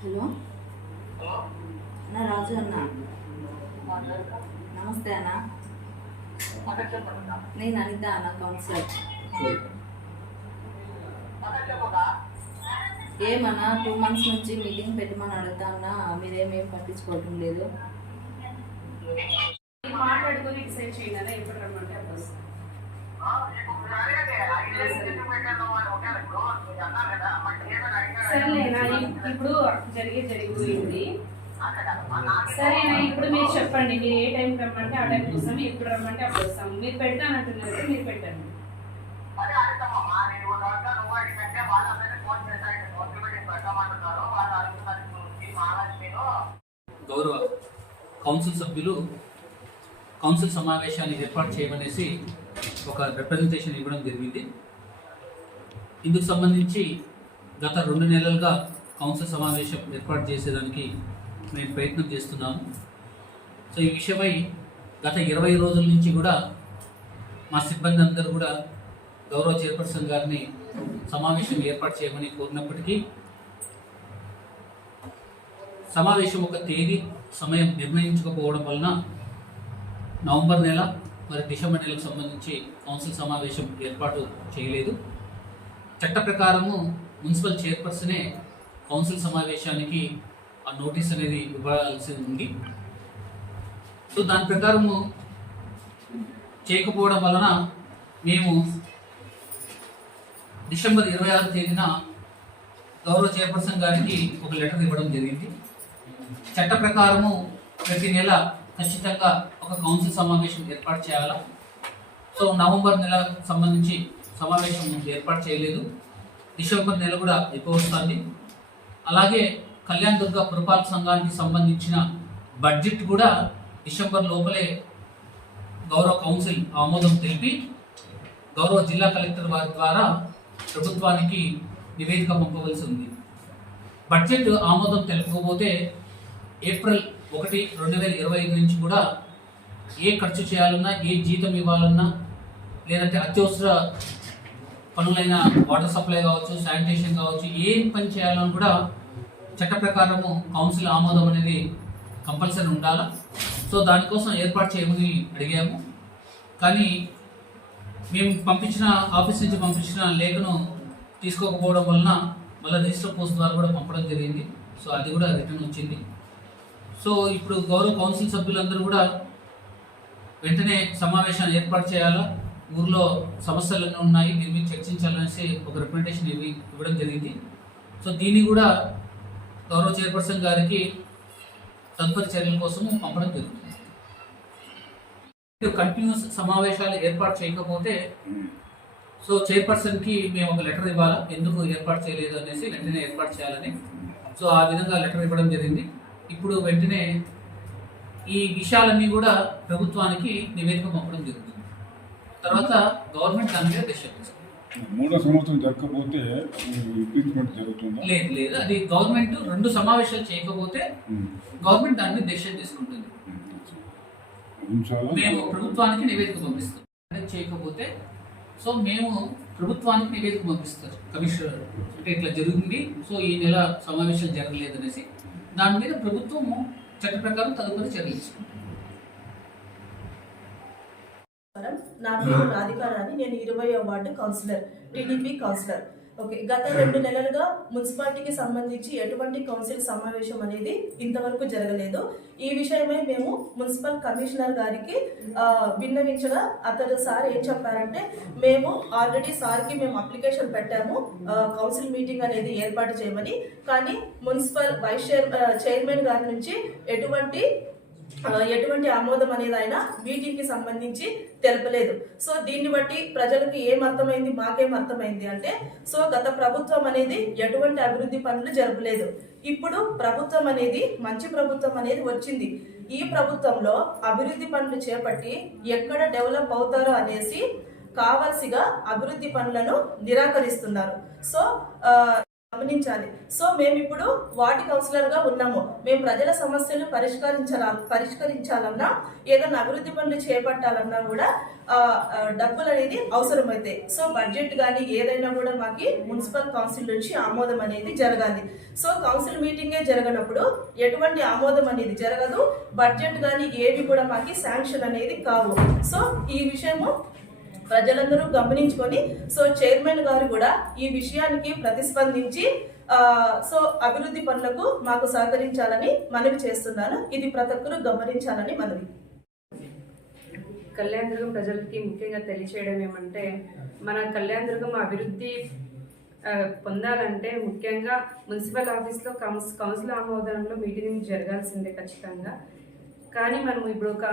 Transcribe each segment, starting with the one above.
Hello. అన్న రాజు అన్న. నమస్తే అన్న. నేను అనిత అన్న కౌన్సిలర్ ఏమన్నా టూ మంత్స్ నుంచి మీటింగ్ పెట్టమని అడుగుతా ఉన్నా మీరేమేం పట్టించుకోవటం లేదు? మాట్లాడుకొని డిసైడ్ చేయాలి? ఎప్పుడు రమ్మంటే అప్పుడు. వస్తాం. సరేనా ఇప్పుడు జరిగే జరిగిపోయింది. సరేనా ఇప్పుడు మీరు చెప్పండి మీరు ఏ టైం రమ్మంటే ఆ టైం కోసం ఎప్పుడు రమ్మంటే అప్పుడు వస్తాము మీరు పెడతానంటున్నారు మీరు పెట్టండి. గౌరవ కౌన్సిల్ సభ్యులు కౌన్సిల్ సమావేశాన్ని ఏర్పాటు చేయమనేసి ఒక రిప్రజెంటేషన్ ఇవ్వడం జరిగింది. ఇందుకు సంబంధించి గత రెండు నెలలుగా కౌన్సిల్ సమావేశం ఏర్పాటు చేసేదానికి మేము ప్రయత్నం చేస్తున్నాము సో ఈ విషయమై గత ఇరవై రోజుల నుంచి కూడా మా సిబ్బంది అందరూ కూడా గౌరవ చైర్పర్సన్ గారిని సమావేశం ఏర్పాటు చేయమని కోరినప్పటికీ సమావేశం ఒక తేదీ సమయం నిర్ణయించకపోవడం వలన నవంబర్ నెల మరి డిసెంబర్ నెలకు సంబంధించి కౌన్సిల్ సమావేశం ఏర్పాటు చేయలేదు. చట్ట ప్రకారము మున్సిపల్ చైర్పర్సనే కౌన్సిల్ సమావేశానికి ఆ నోటీస్ అనేది ఇవ్వాల్సి ఉంది. సో దాని ప్రకారము చేయకపోవడం వలన మేము డిసెంబర్ ఇరవై ఆరు తేదీన గౌరవ చైర్పర్సన్ గారికి ఒక లెటర్ ఇవ్వడం జరిగింది. చట్ట ప్రకారము ప్రతి నెల ఖచ్చితంగా ఒక కౌన్సిల్ సమావేశం ఏర్పాటు చేయాలా? సో నవంబర్ నెల సంబంధించి సమావేశం ఏర్పాటు చేయలేదు. డిసెంబర్ నెల కూడా ఎక్కువ వస్తుంది. అలాగే కళ్యాణ్ దుర్గ పురపాలక సంఘానికి సంబంధించిన బడ్జెట్ కూడా డిసెంబర్ లోపలే గౌరవ కౌన్సిల్ ఆమోదం తెలిపి గౌరవ జిల్లా కలెక్టర్ వారి ద్వారా ప్రభుత్వానికి నివేదిక పంపవలసి ఉంది. బడ్జెట్ ఆమోదం తెలుపకపోతే ఏప్రిల్ ఒకటి రెండు వేల ఇరవై ఐదు నుంచి కూడా ఏ ఖర్చు చేయాలన్నా ఏ జీతం ఇవ్వాలన్నా లేదంటే అత్యవసర పనులైన వాటర్ సప్లై కావచ్చు శానిటేషన్ కావచ్చు ఏ పని చేయాలని కూడా చట్ట ప్రకారము కౌన్సిల్ ఆమోదం అనేది కంపల్సరీ ఉండాలా? సో దానికోసం ఏర్పాటు చేయమని అడిగాము. కానీ మేము పంపించిన ఆఫీస్ నుంచి పంపించిన లేఖను తీసుకోకపోవడం వలన మళ్ళీ రిజిస్టర్ పోస్ట్ ద్వారా కూడా పంపడం జరిగింది. సో అది కూడా రిటర్న్ వచ్చింది. సో ఇప్పుడు గౌరవ కౌన్సిల్ సభ్యులందరూ కూడా వెంటనే సమావేశాన్ని ఏర్పాటు చేయాలా? ఊర్లో సమస్యలన్నీ ఉన్నాయి దీని మీద చర్చించాలనేసి ఒక రికమెండేషన్ ఇవి ఇవ్వడం జరిగింది. సో దీన్ని కూడా గౌరవ చైర్పర్సన్ గారికి తదుపరి చర్యల కోసం పంపడం జరుగుతుంది. కంటిన్యూస్ సమావేశాలు ఏర్పాటు చేయకపోతే సో చైర్పర్సన్కి మేము ఒక లెటర్ ఇవ్వాలా? ఎందుకు ఏర్పాటు చేయలేదు అనేసి వెంటనే ఏర్పాటు చేయాలని. సో ఆ విధంగా లెటర్ ఇవ్వడం జరిగింది. ఇప్పుడు వెంటనే ఈ విషయాలన్నీ కూడా ప్రభుత్వానికి నివేదిక పంపడం జరుగుతుంది. తర్వాత గవర్నమెంట్ దాని మీద డెసిషన్ తీసుకుంటుంది మూడో సంవత్సరం జరగకపోతే ఇంప్లీమెంట్ జరుగుతుందా? లేదు లేదు. అది గవర్నమెంట్ రెండు సమావేశాలు చేయకపోతే. గవర్నమెంట్ దాని మీద డెసిషన్ తీసుకుంటుంది. మేము ప్రభుత్వానికి నివేదిక పంపిస్తాం. చేయకపోతే సో మేము ప్రభుత్వానికి నివేదిక పంపిస్తారు కమిషనర్. అంటే ఇట్లా జరిగింది సో ఈ నెల సమావేశాలు జరగలేదు అనేసి దాని మీద ప్రభుత్వము చట్ట ప్రకారం తదుపరి చర్యలు తీసుకుంటుంది. నా పేరు రాధికా రాణి నేను ఇరవై ward councillor TDP councillor. Okay గత రెండు నెలలుగా మున్సిపాలిటీకి సంబంధించి ఎటువంటి కౌన్సిల్ సమావేశం అనేది ఇంతవరకు జరగలేదు. ఈ విషయమై మేము మున్సిపల్ కమిషనర్ గారికి విన్నవించగా అతను సార్ ఏం చెప్పారంటే మేము ఆల్రెడీ సార్కి మేము అప్లికేషన్ పెట్టాము కౌన్సిల్ మీటింగ్ అనేది ఏర్పాటు చేయమని. కానీ మున్సిపల్ వైస్ చైర్మన్ గారి నుంచి ఎటువంటి ఎటువంటి ఆమోదం అనేది ఆయన మీటింగ్కి సంబంధించి తెలపలేదు. సో దీన్ని బట్టి ప్రజలకు ఏం అర్థమైంది మాకేం అర్థమైంది అంటే సో గత ప్రభుత్వం అనేది ఎటువంటి అభివృద్ధి పనులు జరపలేదు. ఇప్పుడు ప్రభుత్వం అనేది మంచి ప్రభుత్వం అనేది వచ్చింది. ఈ ప్రభుత్వంలో అభివృద్ధి పనులు చేపట్టి ఎక్కడ డెవలప్ అవుతారో అనేసి కావాల్సిగా అభివృద్ధి పనులను నిరాకరిస్తున్నారు. సో గమనించాలి. సో మేము ఇప్పుడు వార్డు కౌన్సిలర్గా ఉన్నాము. మేము ప్రజల సమస్యలు పరిష్కరించాల పరిష్కరించాలన్నా ఏదైనా అభివృద్ధి పనులు చేపట్టాలన్నా కూడా డబ్బులు అనేది అవసరమైతాయి సో బడ్జెట్ కానీ ఏదైనా కూడా మాకు మున్సిపల్ కౌన్సిల్ నుంచి ఆమోదం అనేది జరగాలి. సో కౌన్సిల్ మీటింగే జరగనప్పుడు ఎటువంటి ఆమోదం అనేది జరగదు. బడ్జెట్ కానీ ఏవి కూడా మాకు శాంక్షన్ అనేది కావు. సో ఈ విషయము ప్రజలందరూ గమనించుకొని సో చైర్మన్ గారు కూడా ఈ విషయానికి ప్రతిస్పందించి సో అభివృద్ధి పనులకు మాకు సహకరించాలని మనవి చేస్తున్నాను. ఇది ప్రతి ఒక్కరూ గమనించాలని మనవి. కళ్యాణదుర్గం ప్రజలకి ముఖ్యంగా తెలియచేయడం ఏమంటే మన కళ్యాణదుర్గం అభివృద్ధి పొందాలంటే ముఖ్యంగా మున్సిపల్ ఆఫీస్లో కౌన్స్ కౌన్సిల్ ఆమోదంలో మీటింగ్ జరగాల్సిందే ఖచ్చితంగా. కానీ మనం ఇప్పుడు ఒక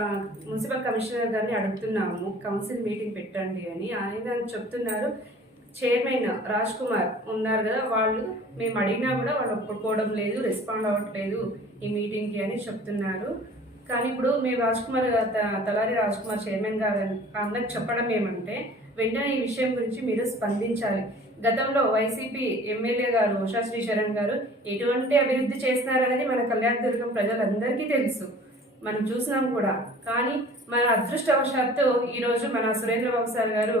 మున్సిపల్ కమిషనర్ గారిని అడుగుతున్నాము కౌన్సిల్ మీటింగ్ పెట్టండి అని. ఆయన చెప్తున్నారు చైర్మన్ రాజ్ కుమార్ ఉన్నారు కదా వాళ్ళు మేము అడిగినా కూడా వాళ్ళు ఒప్పుకోవడం లేదు రెస్పాండ్ అవ్వట్లేదు ఈ మీటింగ్కి అని చెప్తున్నారు. కానీ ఇప్పుడు మేము రాజ్ కుమార్ గారు త- తలారి రాజ్ కుమార్ చైర్మన్ గారు అందరికి చెప్పడం ఏమంటే వెంటనే ఈ విషయం గురించి మీరు స్పందించాలి. గతంలో వైసీపీ ఎమ్మెల్యే గారు ఉషా శ్రీశరణ్ గారు ఎటువంటి అభివృద్ధి చేస్తున్నారనేది మన కళ్యాణదుర్గం ప్రజలందరికీ తెలుసు. మనం చూసినాం కూడా. కానీ మన అదృష్టవశాత్తు ఈరోజు మన సురేంద్రబాబు సార్ గారు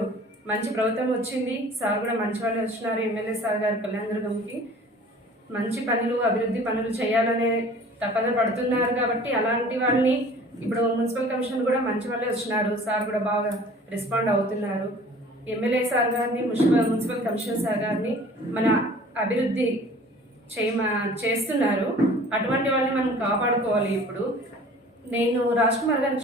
మంచి ప్రభుత్వం వచ్చింది. సార్ కూడా మంచి వాళ్ళు వచ్చినారు. ఎమ్మెల్యే సార్ గారు కళ్యాణదుర్గంకి మంచి పనులు అభివృద్ధి పనులు చేయాలనే తపన పడుతున్నారు కాబట్టి అలాంటి వాళ్ళని ఇప్పుడు మున్సిపల్ కమిషన్ కూడా మంచి వాళ్ళే వచ్చినారు. సార్ కూడా బాగా రెస్పాండ్ అవుతున్నారు. ఎమ్మెల్యే సార్ గారిని మున్సిపల్ మున్సిపల్ కమిషనర్ సార్ గారిని మన అభివృద్ధి చేయమ చేస్తున్నారు. అటువంటి వాళ్ళని మనం కాపాడుకోవాలి ఇప్పుడు. నేను రాజ్ కుమార్ గారిని